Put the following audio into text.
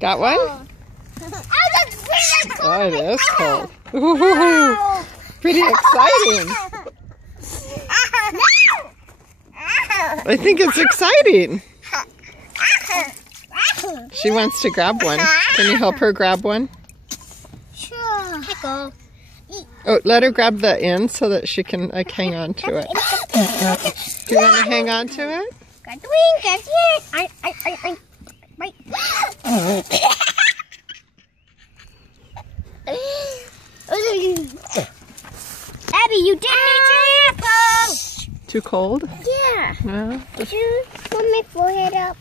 Got one? Oh, that's really Oh, it is cold. Ooh, pretty exciting. I think it's exciting. She wants to grab one. Can you help her grab one? Sure. Go. Oh, let her grab the end so that she can like hang on to it. Do you want to hang on to it? Got the wing, got the right. Abby, you didn't eat your apple. Too cold? Yeah. No. Did you put my forehead up?